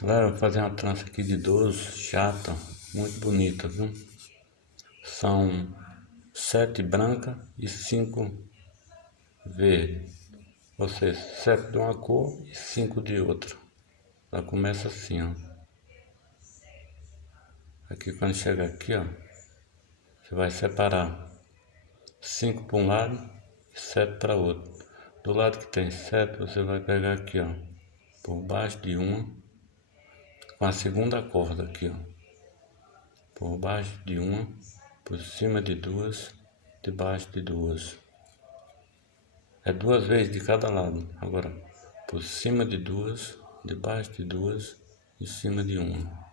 Galera, eu vou fazer uma trança aqui de 12, chata, muito bonita, viu? São 7 branca e 5 verde. Ou seja, 7 de uma cor e 5 de outra. Ela começa assim, ó. Aqui quando chega aqui, ó, você vai separar 5 para um lado e 7 para outro. Do lado que tem 7, você vai pegar aqui, ó, por baixo de uma, com a segunda corda aqui, ó. Por baixo de uma, por cima de duas, debaixo de duas. É 2 vezes de cada lado. Agora, por cima de duas, debaixo de duas, em cima de uma.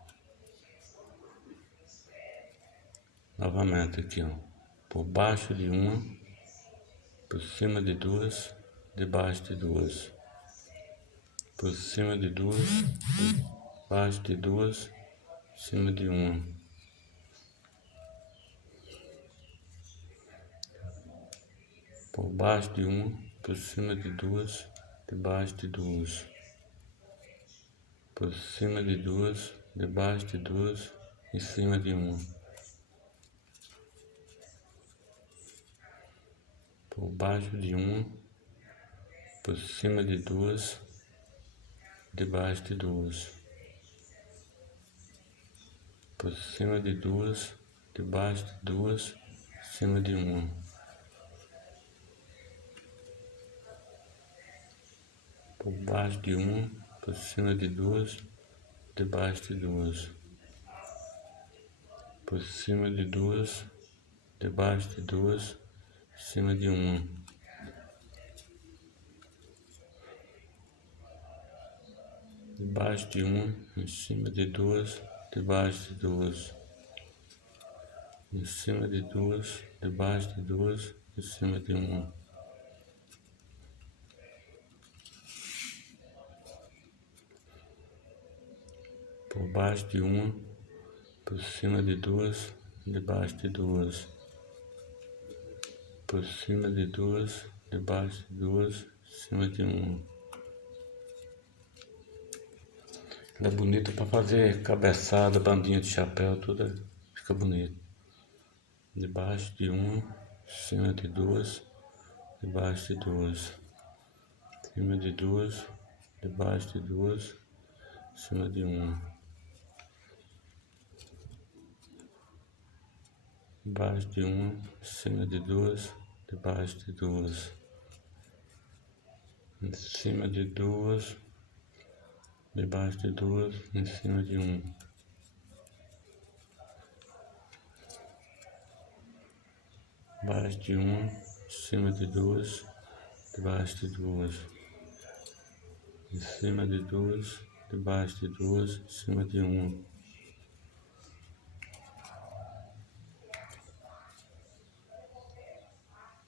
Novamente aqui, ó. Por baixo de uma, por cima de duas, debaixo de duas. Por cima de duas, debaixo de duas, em cima de uma. Por baixo de uma, por cima de duas, debaixo de duas. Por cima de duas, debaixo de duas, em cima de uma. Por baixo de uma, por cima de duas, debaixo de duas. Por cima de duas, debaixo de duas, em cima de uma. Por baixo de uma, por cima de duas, debaixo de duas. Por cima de duas, debaixo de duas, em cima de uma. Debaixo de uma, em cima de duas, debaixo de duas. Em cima de duas, debaixo de duas, em cima de uma. Por baixo de uma, por cima de duas, debaixo de duas. Por cima de duas, debaixo de duas, em cima de uma. Ela é bonita para fazer cabeçada, bandinha de chapéu, tudo fica bonito. Debaixo de uma, cima de duas, debaixo de duas. Cima de duas, debaixo de duas, cima de uma. Debaixo de uma, cima de duas, debaixo de duas. Em cima de duas, debaixo de duas, em cima de uma. Debaixo de uma, cima de duas, debaixo de duas. Em cima de duas, debaixo de duas, em cima de uma.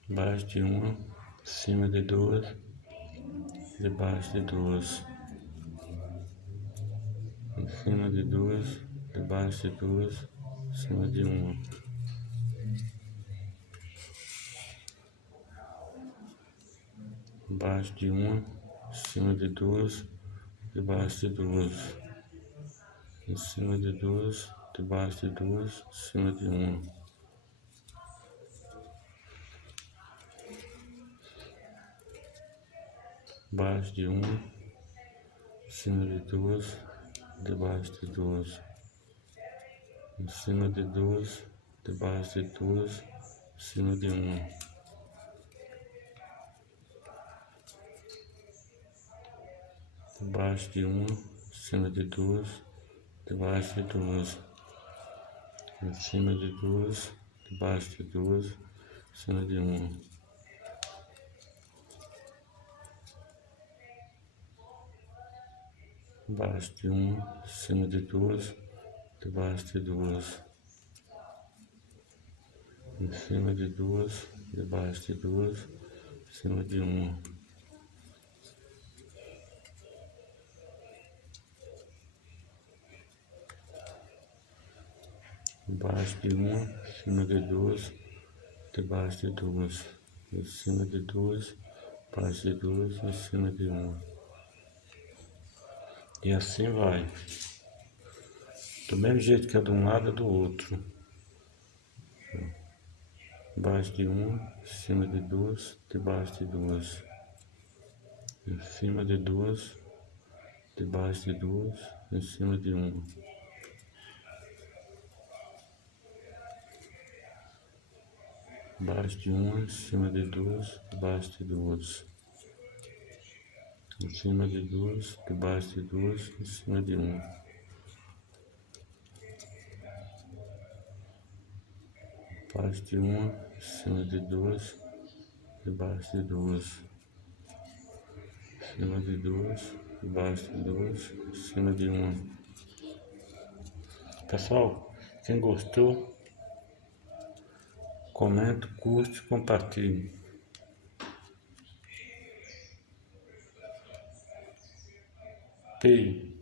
Debaixo de uma, cima de duas, debaixo de duas. Em cima de duas, debaixo de duas, em cima de uma. Debaixo de uma, cima de duas, debaixo de duas. Em cima de duas, debaixo de duas, em cima de uma. Debaixo de uma, cima de duas, debaixo de duas. Em cima de duas, debaixo de duas, em cima de uma. Debaixo de uma, cima de duas, debaixo de duas. Em cima de duas, debaixo de duas, em cima de uma. Debaixo de uma, cima de duas, debaixo de duas. Em cima de duas, debaixo de duas, em cima de uma. Debaixo de uma, cima de duas, debaixo de duas. Em cima de duas, debaixo de duas, em cima de uma. E assim vai. Do mesmo jeito que é de um lado, é do outro. Debaixo de uma, em cima de duas, debaixo de duas. Em cima de duas, debaixo de duas, em cima de uma. Debaixo de uma, em cima de duas, debaixo de duas. Em cima de duas, debaixo de duas, em cima de uma. Debaixo de uma, em cima de duas, debaixo de duas. Em cima de duas, debaixo de duas, em cima de uma. Pessoal, quem gostou, comenta, curte, compartilhe. P